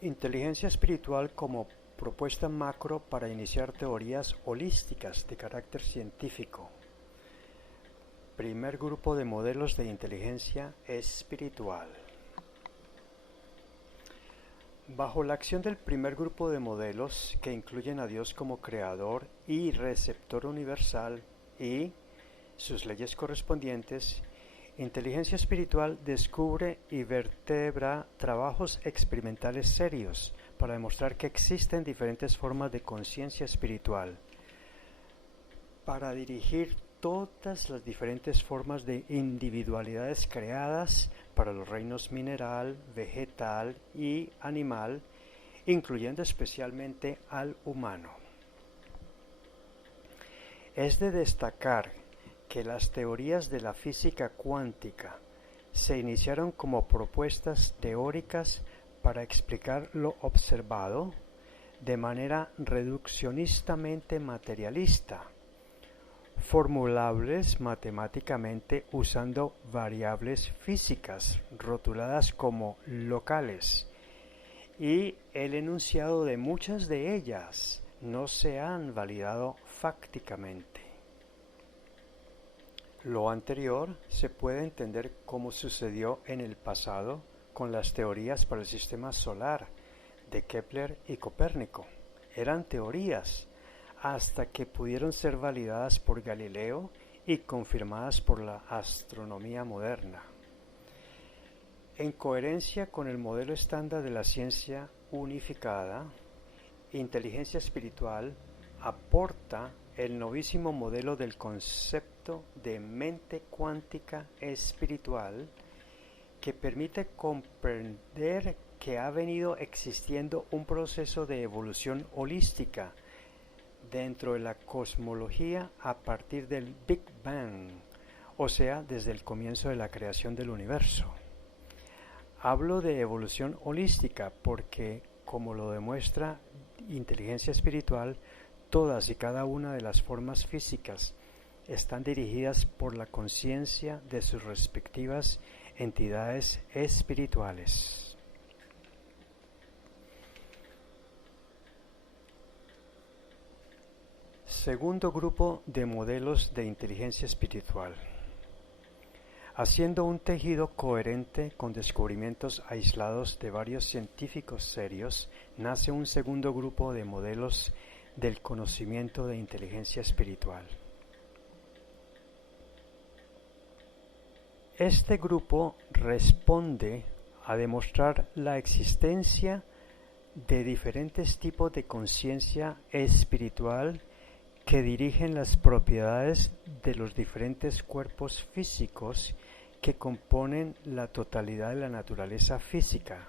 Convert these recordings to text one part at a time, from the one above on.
Inteligencia espiritual como propuesta macro para iniciar teorías holísticas de carácter científico. Primer grupo de modelos de inteligencia espiritual. Bajo la acción del primer grupo de modelos, que incluyen a Dios como creador y receptor universal y sus leyes correspondientes, inteligencia espiritual descubre y vertebra trabajos experimentales serios para demostrar que existen diferentes formas de conciencia espiritual, para dirigir todas las diferentes formas de individualidades creadas para los reinos mineral, vegetal y animal, incluyendo especialmente al humano. Es de destacar que las teorías de la física cuántica se iniciaron como propuestas teóricas para explicar lo observado de manera reduccionistamente materialista, formulables matemáticamente usando variables físicas rotuladas como locales, y el enunciado de muchas de ellas no se han validado fácticamente. Lo anterior se puede entender como sucedió en el pasado con las teorías para el sistema solar de Kepler y Copérnico. Eran teorías hasta que pudieron ser validadas por Galileo y confirmadas por la astronomía moderna. En coherencia con el modelo estándar de la ciencia unificada, inteligencia espiritual aporta el novísimo modelo del concepto de mente cuántica espiritual, que permite comprender que ha venido existiendo un proceso de evolución holística dentro de la cosmología a partir del Big Bang, o sea, desde el comienzo de la creación del universo. Hablo de evolución holística porque, como lo demuestra inteligencia espiritual, todas y cada una de las formas físicas están dirigidas por la conciencia de sus respectivas entidades espirituales. Segundo grupo de modelos de inteligencia espiritual. Haciendo un tejido coherente con descubrimientos aislados de varios científicos serios, nace un segundo grupo de modelos del conocimiento de inteligencia espiritual. Este grupo responde a demostrar la existencia de diferentes tipos de conciencia espiritual que dirigen las propiedades de los diferentes cuerpos físicos que componen la totalidad de la naturaleza física,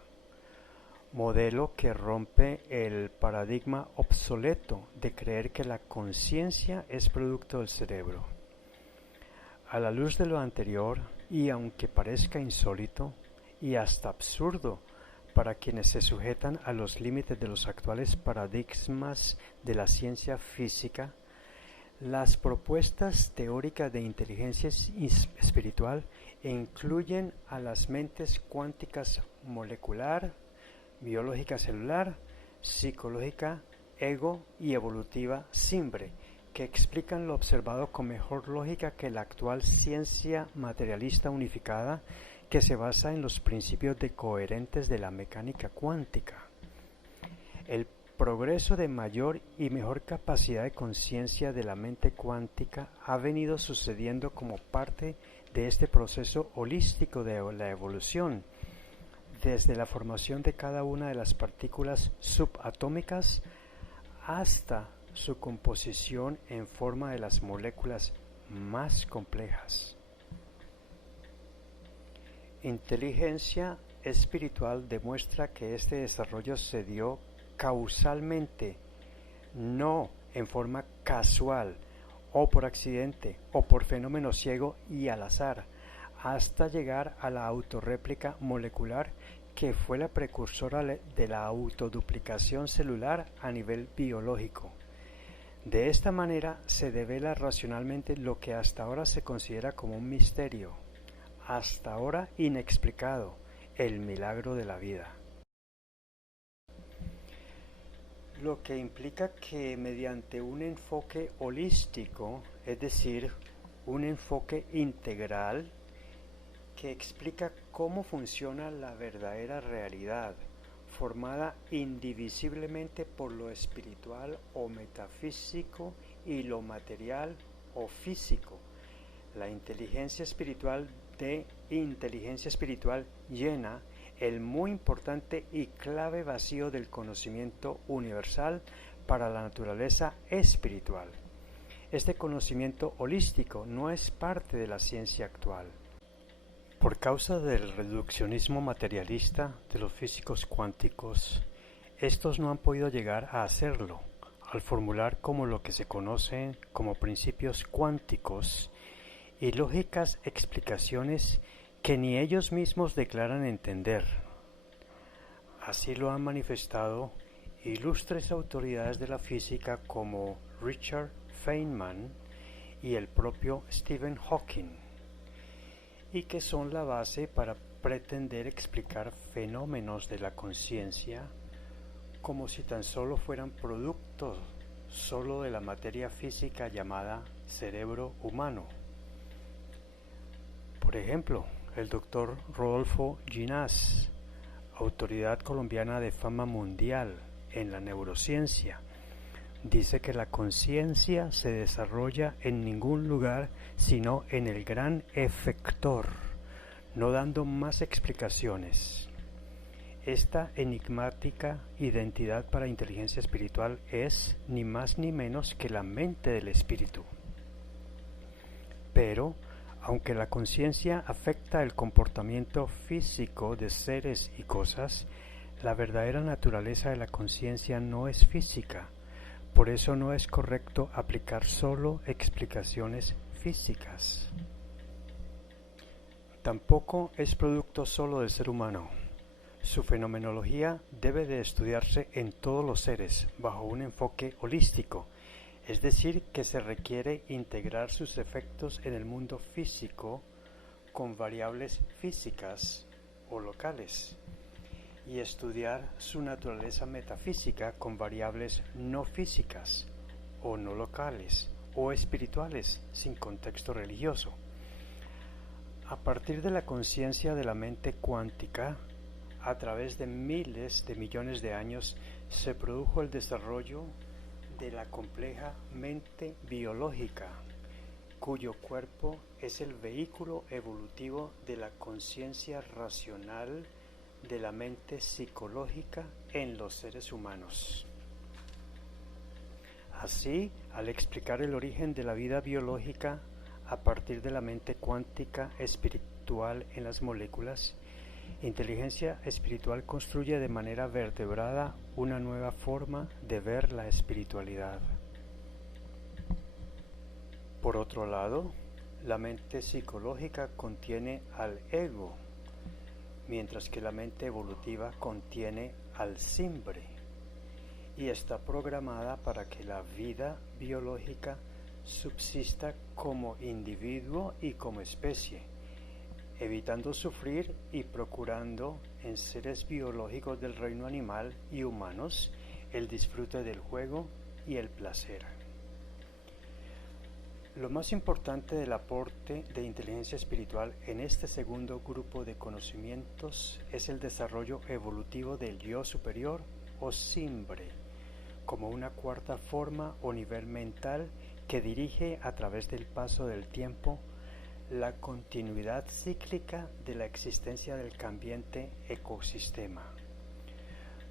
modelo que rompe el paradigma obsoleto de creer que la conciencia es producto del cerebro. A la luz de lo anterior, y aunque parezca insólito y hasta absurdo para quienes se sujetan a los límites de los actuales paradigmas de la ciencia física, las propuestas teóricas de inteligencia espiritual incluyen a las mentes cuánticas molecular, biológica celular, psicológica, ego y evolutiva simbre, que explican lo observado con mejor lógica que la actual ciencia materialista unificada, que se basa en los principios coherentes de la mecánica cuántica. El progreso de mayor y mejor capacidad de conciencia de la mente cuántica ha venido sucediendo como parte de este proceso holístico de la evolución, desde la formación de cada una de las partículas subatómicas hasta su composición en forma de las moléculas más complejas. Inteligencia espiritual demuestra que este desarrollo se dio causalmente, no en forma casual o por accidente o por fenómeno ciego y al azar, hasta llegar a la autorréplica molecular, que fue la precursora de la autoduplicación celular a nivel biológico. De esta manera se devela racionalmente lo que hasta ahora se considera como un misterio, hasta ahora inexplicado, el milagro de la vida. lo que implica que mediante un enfoque holístico, es decir, un enfoque integral que explica cómo funciona la verdadera realidad, formada indivisiblemente por lo espiritual o metafísico y lo material o físico. La inteligencia espiritual de inteligencia espiritual llena el muy importante y clave vacío del conocimiento universal para la naturaleza espiritual. Este conocimiento holístico no es parte de la ciencia actual. Por causa del reduccionismo materialista de los físicos cuánticos, estos no han podido llegar a hacerlo, al formular como lo que se conocen como principios cuánticos y lógicas explicaciones que ni ellos mismos declaran entender. Así lo han manifestado ilustres autoridades de la física como Richard Feynman y el propio Stephen Hawking, y que son la base para pretender explicar fenómenos de la conciencia como si tan solo fueran productos solo de la materia física llamada cerebro humano. Por ejemplo, el doctor Rodolfo Ginás, autoridad colombiana de fama mundial en la neurociencia, dice que la conciencia se desarrolla en ningún lugar sino en el gran efector, no dando más explicaciones. Esta enigmática identidad para inteligencia espiritual es ni más ni menos que la mente del espíritu. Pero, aunque la conciencia afecta el comportamiento físico de seres y cosas, la verdadera naturaleza de la conciencia no es física. Por eso no es correcto aplicar solo explicaciones físicas. Tampoco es producto solo del ser humano. Su fenomenología debe de estudiarse en todos los seres bajo un enfoque holístico, es decir, que se requiere integrar sus efectos en el mundo físico con variables físicas o locales, y estudiar su naturaleza metafísica con variables no físicas o no locales o espirituales sin contexto religioso. A partir de la conciencia de la mente cuántica, a través de miles de millones de años se produjo el desarrollo de la compleja mente biológica, cuyo cuerpo es el vehículo evolutivo de la conciencia racional de la mente psicológica en los seres humanos. Así, al explicar el origen de la vida biológica a partir de la mente cuántica espiritual en las moléculas, inteligencia espiritual construye de manera vertebrada una nueva forma de ver la espiritualidad. Por otro lado, la mente psicológica contiene al ego, mientras que la mente evolutiva contiene al simbre, y está programada para que la vida biológica subsista como individuo y como especie, evitando sufrir y procurando en seres biológicos del reino animal y humanos el disfrute del juego y el placer. Lo más importante del aporte de inteligencia espiritual en este segundo grupo de conocimientos es el desarrollo evolutivo del yo superior o simbre, como una cuarta forma o nivel mental que dirige a través del paso del tiempo la continuidad cíclica de la existencia del cambiante ecosistema.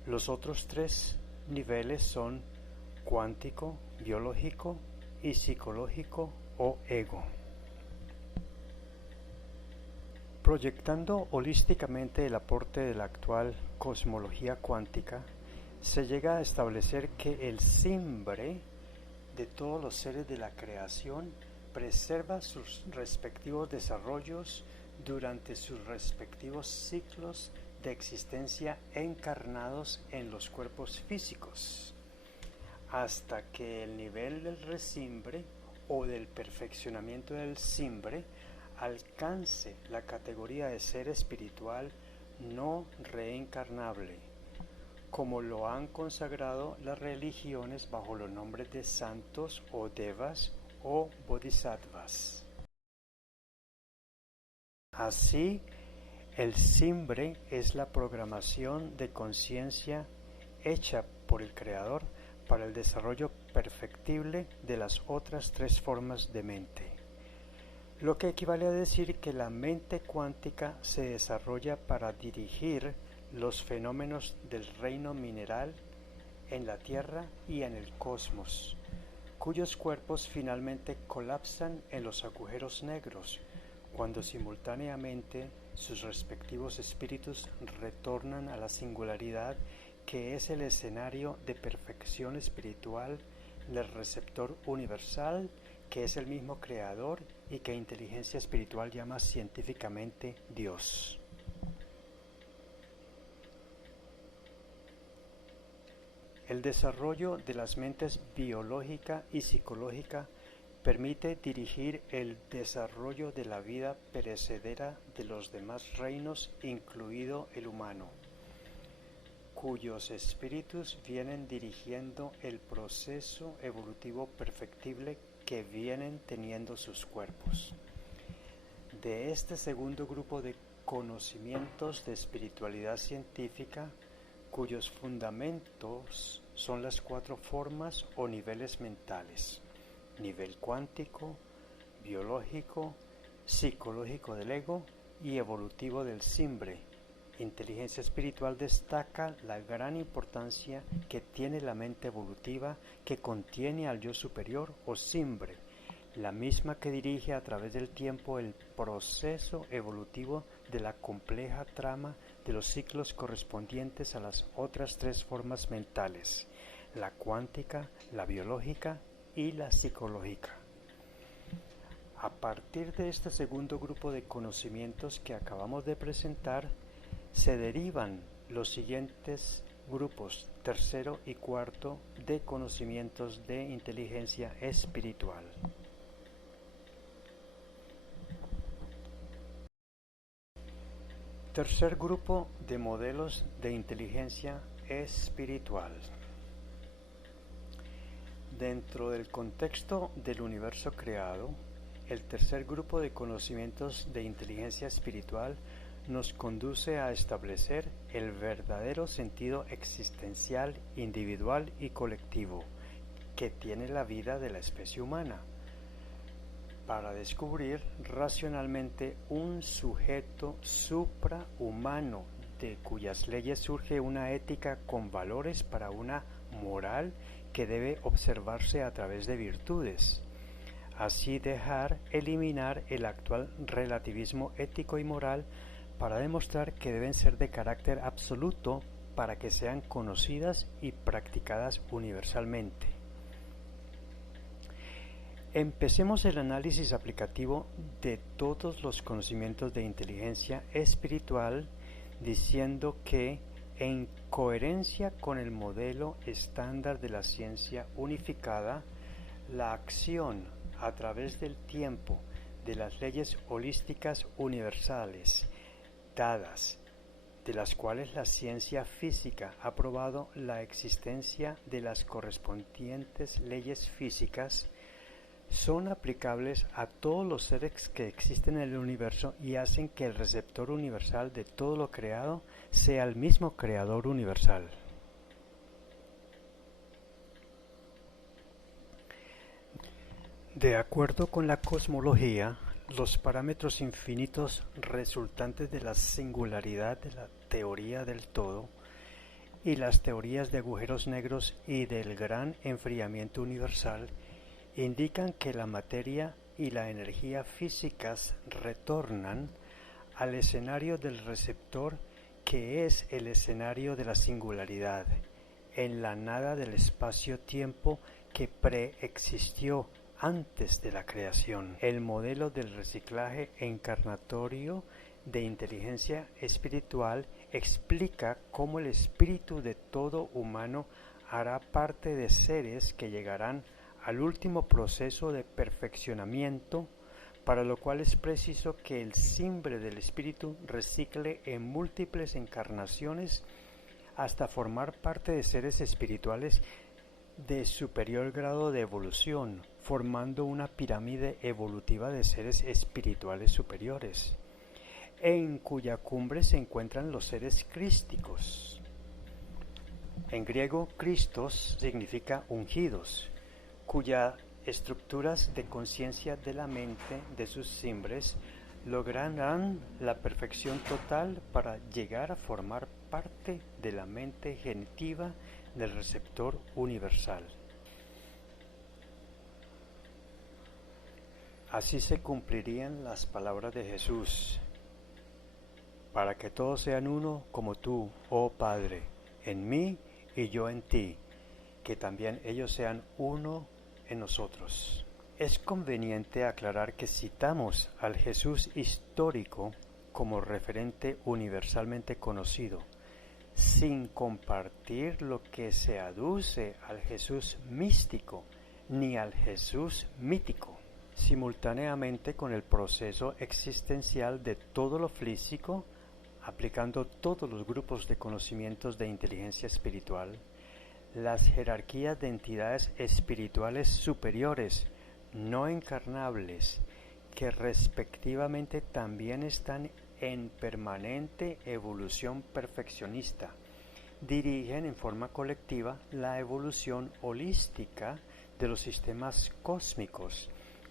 Los otros tres niveles son cuántico, biológico y psicológico o ego. Proyectando holísticamente el aporte de la actual cosmología cuántica, se llega a establecer que el simbre de todos los seres de la creación preserva sus respectivos desarrollos durante sus respectivos ciclos de existencia encarnados en los cuerpos físicos, hasta que el nivel del resimbre o del perfeccionamiento del simbre alcance la categoría de ser espiritual no reencarnable, como lo han consagrado las religiones bajo los nombres de santos o devas o bodhisattvas. Así, el Simbre es la programación de conciencia hecha por el Creador para el desarrollo perfectible de las otras tres formas de mente, lo que equivale a decir que la mente cuántica se desarrolla para dirigir los fenómenos del reino mineral en la Tierra y en el cosmos, cuyos cuerpos finalmente colapsan en los agujeros negros, cuando simultáneamente sus respectivos espíritus retornan a la singularidad que es el escenario de perfección espiritual del receptor universal, que es el mismo creador y que inteligencia espiritual llama científicamente Dios. El desarrollo de las mentes biológica y psicológica permite dirigir el desarrollo de la vida perecedera de los demás reinos, incluido el humano, cuyos espíritus vienen dirigiendo el proceso evolutivo perfectible que vienen teniendo sus cuerpos. De este segundo grupo de conocimientos de espiritualidad científica, cuyos fundamentos son las cuatro formas o niveles mentales: nivel cuántico, biológico, psicológico del ego y evolutivo del Simbre. Inteligencia espiritual destaca la gran importancia que tiene la mente evolutiva que contiene al yo superior o Simbre, la misma que dirige a través del tiempo el proceso evolutivo de la compleja trama de los ciclos correspondientes a las otras tres formas mentales: la cuántica, la biológica y la psicológica. A partir de este segundo grupo de conocimientos que acabamos de presentar, se derivan los siguientes grupos, tercero y cuarto, de conocimientos de inteligencia espiritual. Tercer grupo de modelos de inteligencia espiritual. Dentro del contexto del universo creado, el tercer grupo de conocimientos de inteligencia espiritual nos conduce a establecer el verdadero sentido existencial, individual y colectivo que tiene la vida de la especie humana, para descubrir racionalmente un sujeto suprahumano de cuyas leyes surge una ética con valores para una moral que debe observarse a través de virtudes. Así eliminar el actual relativismo ético y moral para demostrar que deben ser de carácter absoluto para que sean conocidas y practicadas universalmente. Empecemos el análisis aplicativo de todos los conocimientos de inteligencia espiritual diciendo que, en coherencia con el modelo estándar de la ciencia unificada, la acción a través del tiempo de las leyes holísticas universales dadas, de las cuales la ciencia física ha probado la existencia de las correspondientes leyes físicas, son aplicables a todos los seres que existen en el universo y hacen que el receptor universal de todo lo creado sea el mismo creador universal. De acuerdo con la cosmología, los parámetros infinitos resultantes de la singularidad de la teoría del todo y las teorías de agujeros negros y del gran enfriamiento universal indican que la materia y la energía físicas retornan al escenario del receptor, que es el escenario de la singularidad, en la nada del espacio-tiempo que preexistió antes de la creación. El modelo del reciclaje encarnatorio de inteligencia espiritual explica cómo el espíritu de todo humano hará parte de seres que llegarán al último proceso de perfeccionamiento, para lo cual es preciso que el Simbre del espíritu recicle en múltiples encarnaciones hasta formar parte de seres espirituales de superior grado de evolución, formando una pirámide evolutiva de seres espirituales superiores, en cuya cumbre se encuentran los seres crísticos. En griego, Christos significa ungidos, cuyas estructuras de conciencia de la mente de sus cimbres lograrán la perfección total para llegar a formar parte de la mente genitiva del receptor universal. Así se cumplirían las palabras de Jesús: para que todos sean uno como tú, oh Padre, en mí y yo en ti, que también ellos sean uno en nosotros. Es conveniente aclarar que citamos al Jesús histórico como referente universalmente conocido, sin compartir lo que se aduce al Jesús místico ni al Jesús mítico, simultáneamente con el proceso existencial de todo lo físico, aplicando todos los grupos de conocimientos de inteligencia espiritual, las jerarquías de entidades espirituales superiores, no encarnables, que respectivamente también están en permanente evolución perfeccionista, dirigen en forma colectiva la evolución holística de los sistemas cósmicos,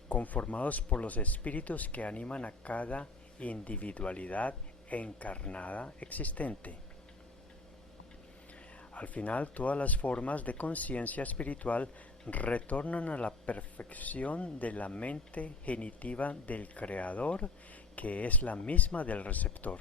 conformados por los espíritus que animan a cada individualidad encarnada existente. Al final, todas las formas de conciencia espiritual retornan a la perfección de la mente genitiva del Creador, que es la misma del receptor.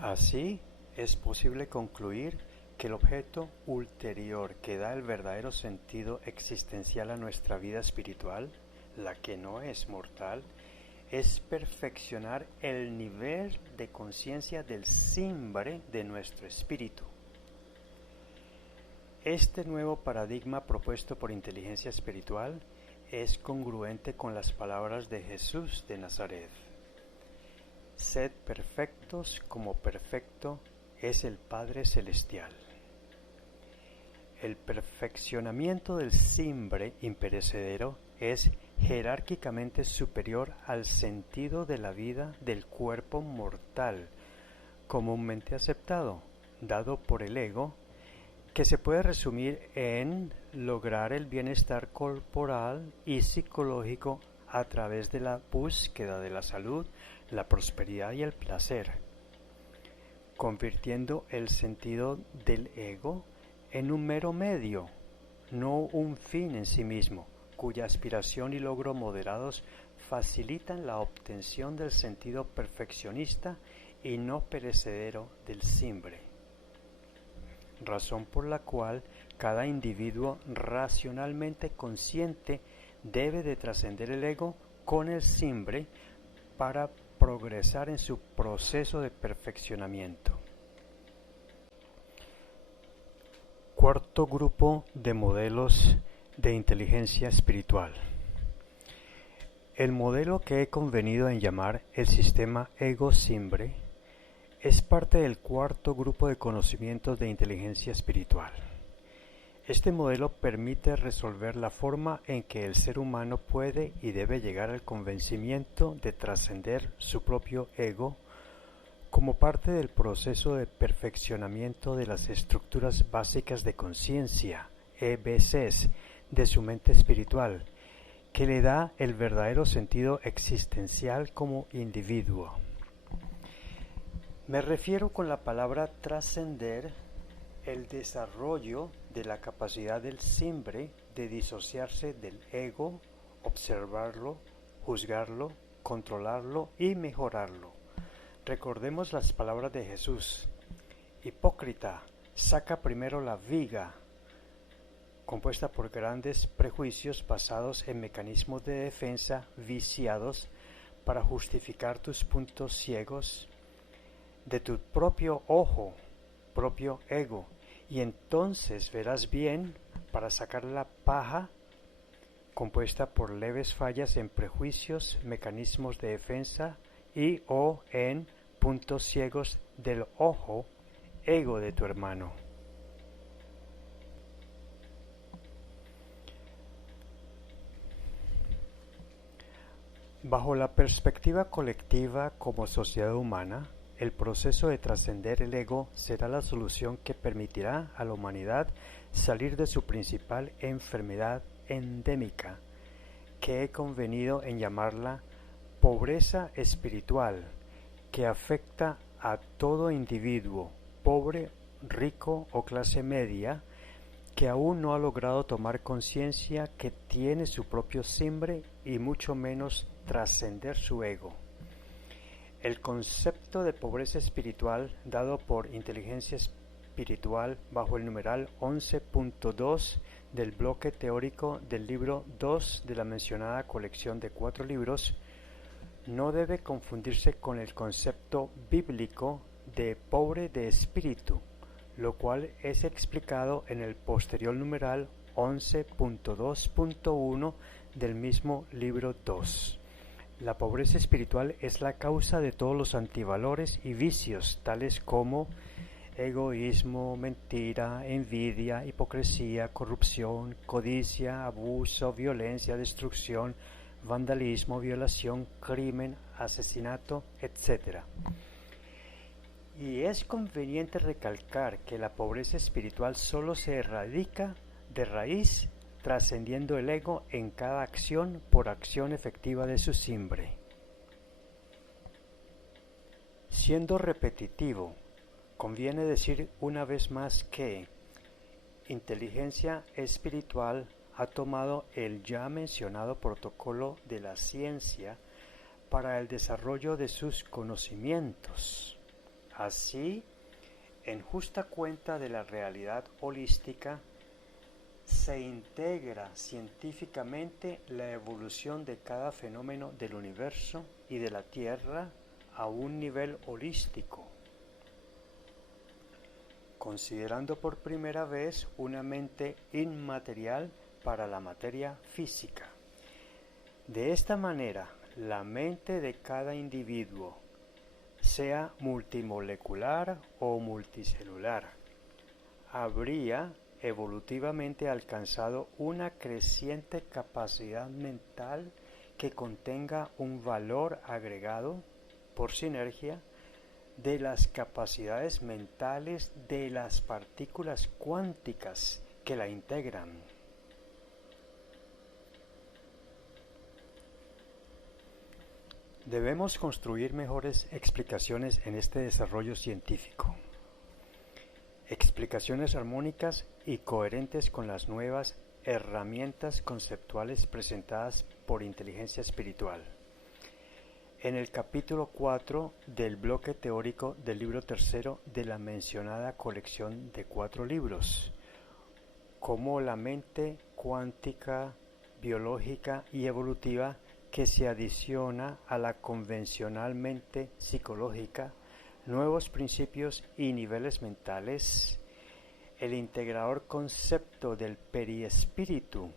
Así, es posible concluir que el objeto ulterior que da el verdadero sentido existencial a nuestra vida espiritual, la que no es mortal, es perfeccionar el nivel de conciencia del cimbre de nuestro espíritu. Este nuevo paradigma propuesto por inteligencia espiritual es congruente con las palabras de Jesús de Nazaret: sed perfectos como perfecto es el Padre Celestial. El perfeccionamiento del cimbre imperecedero es jerárquicamente superior al sentido de la vida del cuerpo mortal, comúnmente aceptado, dado por el ego, que se puede resumir en lograr el bienestar corporal y psicológico a través de la búsqueda de la salud, la prosperidad y el placer, convirtiendo el sentido del ego en un mero medio, no un fin en sí mismo, cuya aspiración y logro moderados facilitan la obtención del sentido perfeccionista y no perecedero del cimbre, razón por la cual cada individuo racionalmente consciente debe de trascender el ego con el cimbre para progresar en su proceso de perfeccionamiento. Cuarto grupo de modelos de inteligencia espiritual. El modelo que he convenido en llamar el sistema ego-cimbre es parte del cuarto grupo de conocimientos de inteligencia espiritual. Este modelo permite resolver la forma en que el ser humano puede y debe llegar al convencimiento de trascender su propio ego como parte del proceso de perfeccionamiento de las estructuras básicas de conciencia, EBCs, de su mente espiritual, que le da el verdadero sentido existencial como individuo. Me refiero con la palabra trascender el desarrollo de la capacidad del cimbre de disociarse del ego, observarlo, juzgarlo, controlarlo y mejorarlo. Recordemos las palabras de Jesús: hipócrita, saca primero la viga, compuesta por grandes prejuicios basados en mecanismos de defensa viciados para justificar tus puntos ciegos de tu propio ojo, propio ego, y entonces verás bien para sacar la paja compuesta por leves fallas en prejuicios, mecanismos de defensa y o en puntos ciegos del ojo, ego de tu hermano. Bajo la perspectiva colectiva como sociedad humana, el proceso de trascender el ego será la solución que permitirá a la humanidad salir de su principal enfermedad endémica, que he convenido en llamarla pobreza espiritual, que afecta a todo individuo, pobre, rico o clase media, que aún no ha logrado tomar conciencia que tiene su propio simbre y mucho menos trascender su ego. El concepto de pobreza espiritual dado por Inteligencia Espiritual bajo el numeral 11.2 del bloque teórico del libro 2 de la mencionada colección de 4 libros no debe confundirse con el concepto bíblico de pobre de espíritu, lo cual es explicado en el posterior numeral 11.2.1 del mismo libro 2. La pobreza espiritual es la causa de todos los antivalores y vicios, tales como egoísmo, mentira, envidia, hipocresía, corrupción, codicia, abuso, violencia, destrucción, vandalismo, violación, crimen, asesinato, etc. Y es conveniente recalcar que la pobreza espiritual solo se erradica de raíz trascendiendo el ego en cada acción por acción efectiva de su simbre. Siendo repetitivo, conviene decir una vez más que Inteligencia Espiritual ha tomado el ya mencionado protocolo de la ciencia para el desarrollo de sus conocimientos. Así, en justa cuenta de la realidad holística, se integra científicamente la evolución de cada fenómeno del universo y de la Tierra a un nivel holístico, considerando por primera vez una mente inmaterial para la materia física. De esta manera, la mente de cada individuo, sea multimolecular o multicelular, habría evolutivamente alcanzado una creciente capacidad mental que contenga un valor agregado por sinergia de las capacidades mentales de las partículas cuánticas que la integran. Debemos construir mejores explicaciones en este desarrollo científico. Explicaciones armónicas y coherentes con las nuevas herramientas conceptuales presentadas por Inteligencia Espiritual. En el capítulo 4 del bloque teórico del libro 3 de la mencionada colección de 4 libros, como la mente cuántica, biológica y evolutiva que se adiciona a la convencionalmente psicológica, nuevos principios y niveles mentales, el integrador concepto del periespíritu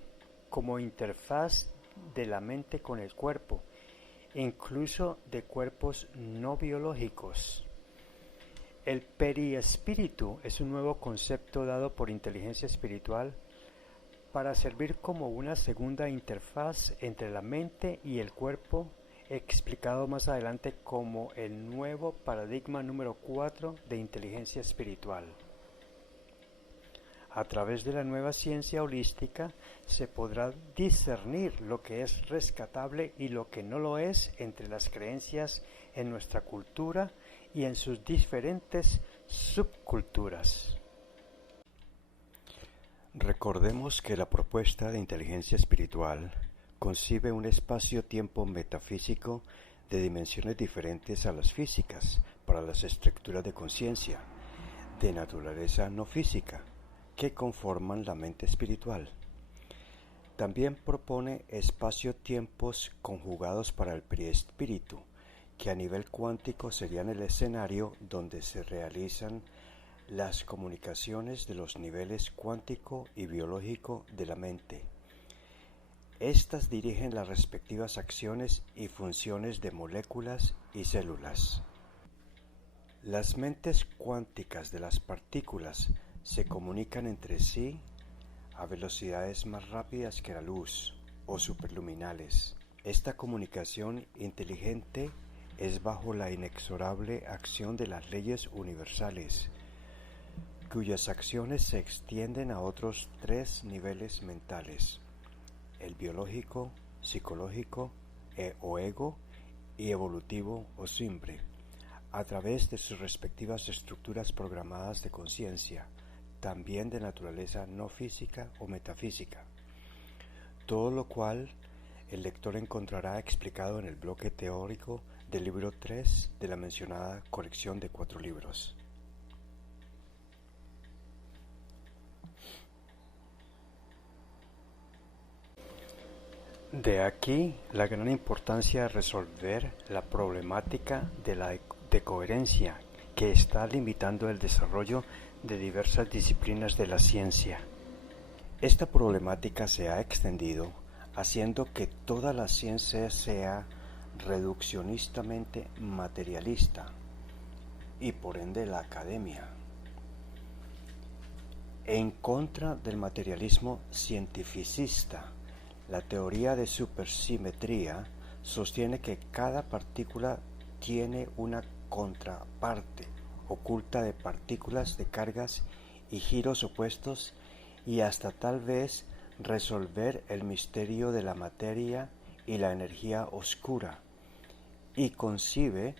como interfaz de la mente con el cuerpo, incluso de cuerpos no biológicos. El periespíritu es un nuevo concepto dado por Inteligencia Espiritual para servir como una segunda interfaz entre la mente y el cuerpo, explicado más adelante como el nuevo paradigma número 4 de Inteligencia Espiritual. A través de la nueva ciencia holística se podrá discernir lo que es rescatable y lo que no lo es entre las creencias en nuestra cultura y en sus diferentes subculturas. Recordemos que la propuesta de Inteligencia Espiritual concibe un espacio-tiempo metafísico de dimensiones diferentes a las físicas para las estructuras de conciencia, de naturaleza no física, que conforman la mente espiritual. También propone espacio-tiempos conjugados para el periespíritu, que a nivel cuántico serían el escenario donde se realizan las comunicaciones de los niveles cuántico y biológico de la mente. Estas dirigen las respectivas acciones y funciones de moléculas y células. Las mentes cuánticas de las partículas se comunican entre sí a velocidades más rápidas que la luz o superluminales. Esta comunicación inteligente es bajo la inexorable acción de las leyes universales, cuyas acciones se extienden a otros 3 niveles mentales: el biológico, psicológico o ego, y evolutivo o simple, a través de sus respectivas estructuras programadas de conciencia, también de naturaleza no física o metafísica. Todo lo cual el lector encontrará explicado en el bloque teórico del libro 3 de la mencionada colección de 4 libros. De aquí la gran importancia de resolver la problemática de coherencia que está limitando el desarrollo de diversas disciplinas de la ciencia. Esta problemática se ha extendido haciendo que toda la ciencia sea reduccionistamente materialista y por ende la academia, en contra del materialismo cientificista. La teoría de supersimetría sostiene que cada partícula tiene una contraparte oculta de partículas de cargas y giros opuestos, y hasta tal vez resolver el misterio de la materia y la energía oscura, y concibe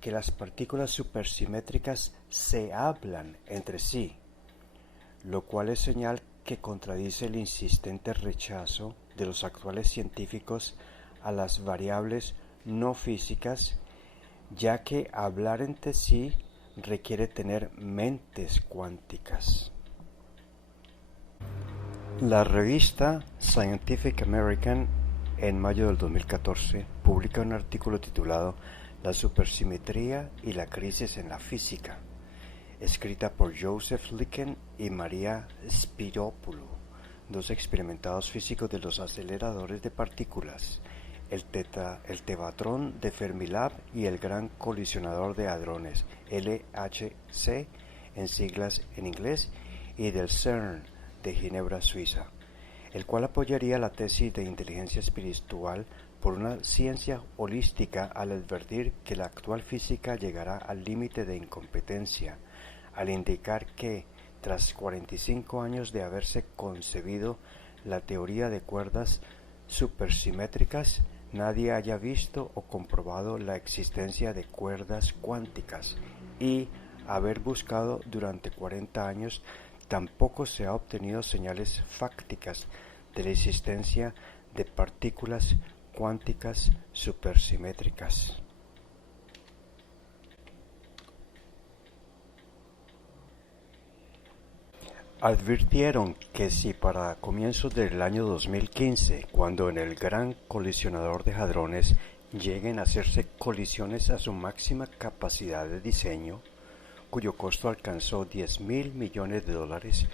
que las partículas supersimétricas se hablan entre sí, lo cual es señal que contradice el insistente rechazo de los actuales científicos a las variables no físicas, ya que hablar entre sí requiere tener mentes cuánticas. La revista Scientific American en mayo del 2014 publica un artículo titulado La supersimetría y la crisis en la física, escrita por Joseph Licken y Maria Spiropoulou, 2 experimentados físicos de los aceleradores de partículas, el Tevatron de Fermilab y el Gran Colisionador de Hadrones, LHC en siglas en inglés, y del CERN de Ginebra, Suiza, el cual apoyaría la tesis de inteligencia espiritual por una ciencia holística al advertir que la actual física llegará al límite de incompetencia, al indicar que, tras 45 años de haberse concebido la teoría de cuerdas supersimétricas, nadie haya visto o comprobado la existencia de cuerdas cuánticas, y haber buscado durante 40 años tampoco se ha obtenido señales fácticas de la existencia de partículas cuánticas supersimétricas. Advirtieron que si para comienzos del año 2015, cuando en el Gran Colisionador de Hadrones lleguen a hacerse colisiones a su máxima capacidad de diseño, cuyo costo alcanzó $10.000 millones,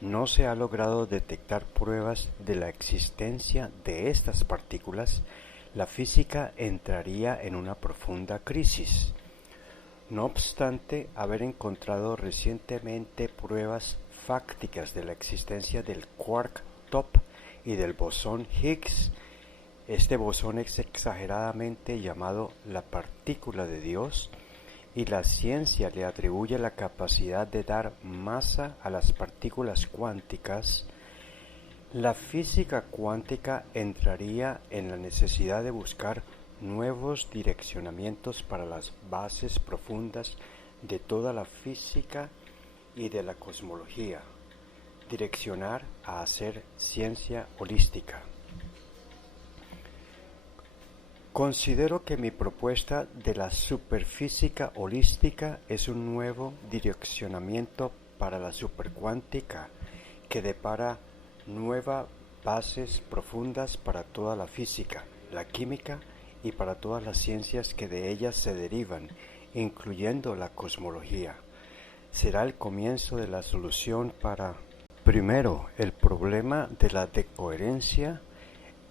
no se ha logrado detectar pruebas de la existencia de estas partículas, la física entraría en una profunda crisis. No obstante haber encontrado recientemente pruebas fácticas de la existencia del quark top y del bosón Higgs, este bosón es exageradamente llamado la partícula de Dios, y la ciencia le atribuye la capacidad de dar masa a las partículas cuánticas, la física cuántica entraría en la necesidad de buscar nuevos direccionamientos para las bases profundas de toda la física y de la cosmología, direccionar a hacer ciencia holística. Considero que mi propuesta de la superfísica holística es un nuevo direccionamiento para la supercuántica que depara nuevas bases profundas para toda la física, la química y para todas las ciencias que de ellas se derivan, incluyendo la cosmología. Será el comienzo de la solución para, primero, el problema de la decoherencia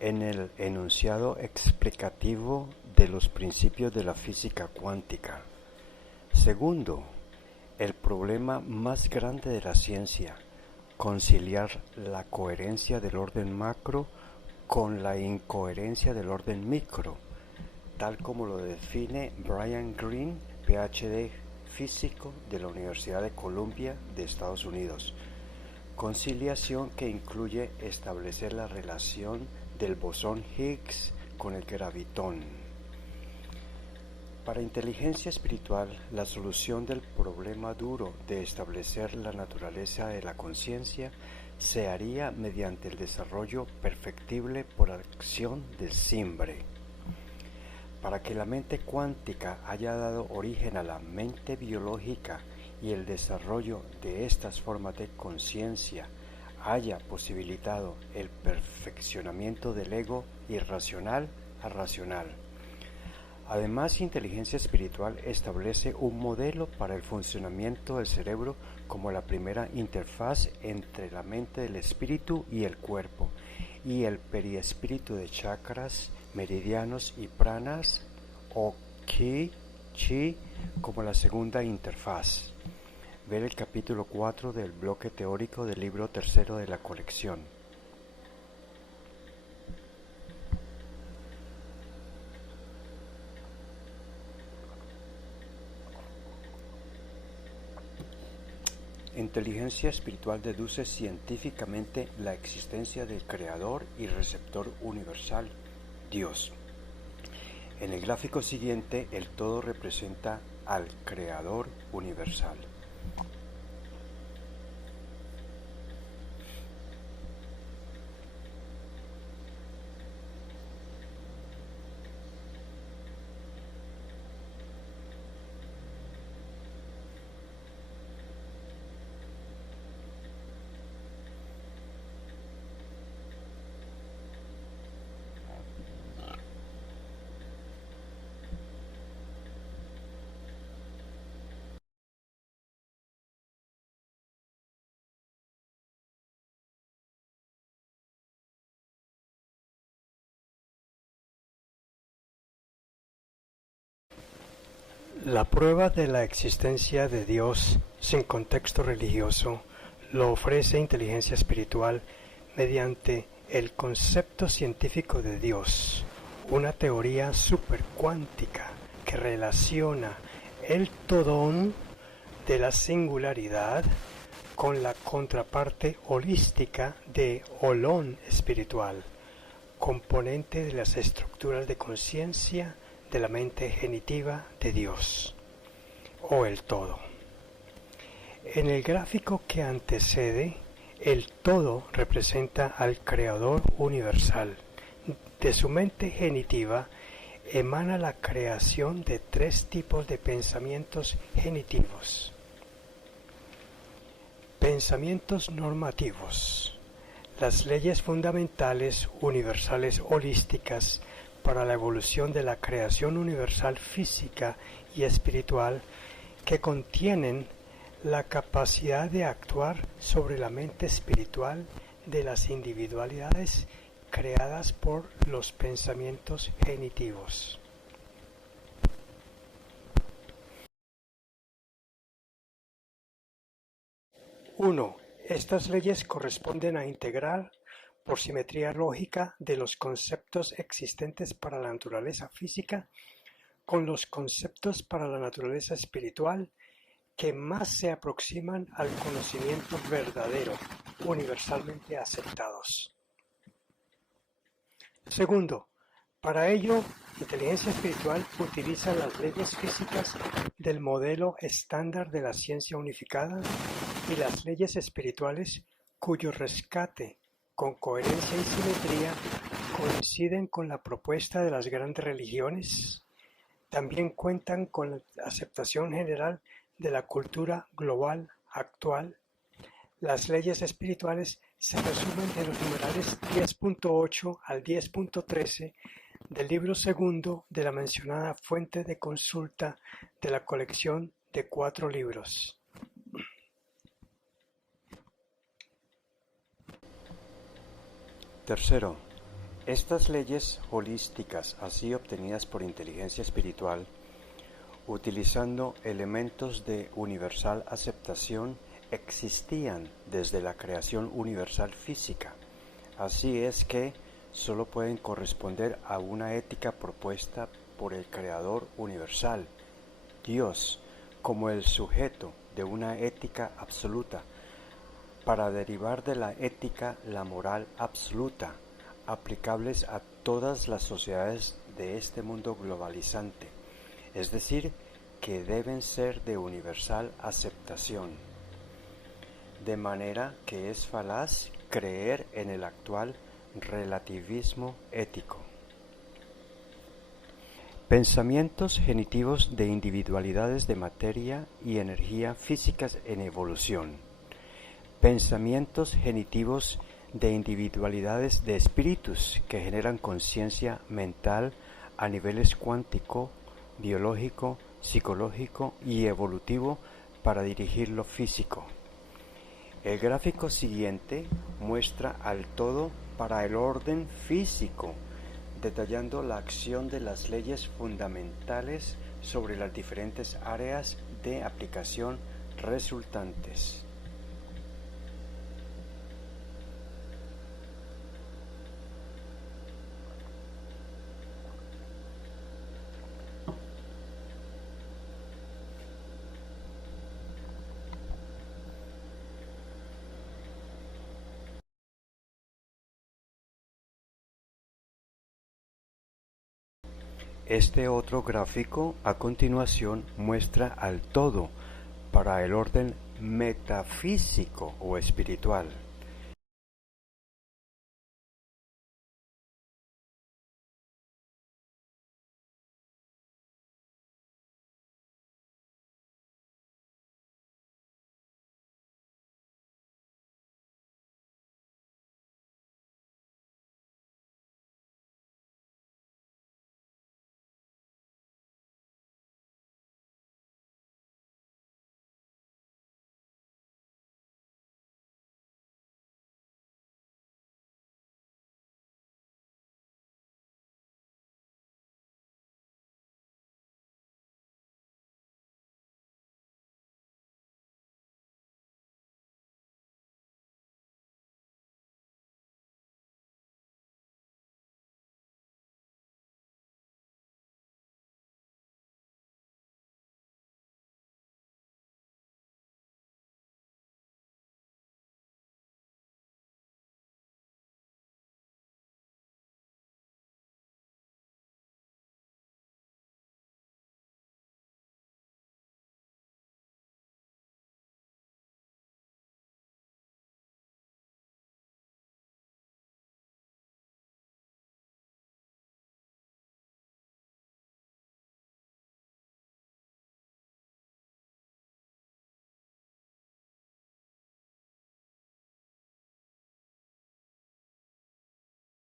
en el enunciado explicativo de los principios de la física cuántica. Segundo, el problema más grande de la ciencia, conciliar la coherencia del orden macro con la incoherencia del orden micro, tal como lo define Brian Greene, PhD físico de la Universidad de Columbia de Estados Unidos. Conciliación que incluye establecer la relación del bosón Higgs con el gravitón. Para inteligencia espiritual, la solución del problema duro de establecer la naturaleza de la conciencia se haría mediante el desarrollo perfectible por acción del Simbre. Para que la mente cuántica haya dado origen a la mente biológica y el desarrollo de estas formas de conciencia haya posibilitado el perfeccionamiento del ego irracional a racional. Además, inteligencia espiritual establece un modelo para el funcionamiento del cerebro como la primera interfaz entre la mente del espíritu y el cuerpo, y el periespíritu de chakras, meridianos y pranas o ki, chi como la segunda interfaz. Ver el capítulo 4 del bloque teórico del libro tercero de la colección. Inteligencia espiritual deduce científicamente la existencia del creador y receptor universal, Dios. En el gráfico siguiente, el todo representa al creador universal. La prueba de la existencia de Dios sin contexto religioso lo ofrece inteligencia espiritual mediante el concepto científico de Dios, una teoría supercuántica que relaciona el todón de la singularidad con la contraparte holística de holón espiritual, componente de las estructuras de conciencia de la mente genitiva de Dios, o el todo. En el gráfico que antecede, el todo representa al Creador universal. De su mente genitiva emana la creación de tres tipos de pensamientos genitivos. Pensamientos normativos. Las leyes fundamentales, universales, holísticas, para la evolución de la creación universal física y espiritual que contienen la capacidad de actuar sobre la mente espiritual de las individualidades creadas por los pensamientos genitivos. Uno, estas leyes corresponden a integrar por simetría lógica de los conceptos existentes para la naturaleza física con los conceptos para la naturaleza espiritual que más se aproximan al conocimiento verdadero, universalmente aceptados. Segundo, para ello, inteligencia espiritual utiliza las leyes físicas del modelo estándar de la ciencia unificada y las leyes espirituales cuyo rescate con coherencia y simetría coinciden con la propuesta de las grandes religiones. También cuentan con la aceptación general de la cultura global actual. Las leyes espirituales se resumen en los numerales 10.8 al 10.13 del libro segundo de la mencionada fuente de consulta de la colección de 4 libros. Tercero, Estas leyes holísticas, así obtenidas por inteligencia espiritual, utilizando elementos de universal aceptación, existían desde la creación universal física. Así es que solo pueden corresponder a una ética propuesta por el Creador universal, Dios, como el sujeto de una ética absoluta, para derivar de la ética la moral absoluta, aplicables a todas las sociedades de este mundo globalizante, es decir, que deben ser de universal aceptación. De manera que es falaz creer en el actual relativismo ético. Pensamientos genitivos de individualidades de materia y energía físicas en evolución. Pensamientos genitivos de individualidades de espíritus que generan conciencia mental a niveles cuántico, biológico, psicológico y evolutivo para dirigir lo físico. El gráfico siguiente muestra al todo para el orden físico, detallando la acción de las leyes fundamentales sobre las diferentes áreas de aplicación resultantes. Este otro gráfico a continuación muestra al todo para el orden metafísico o espiritual.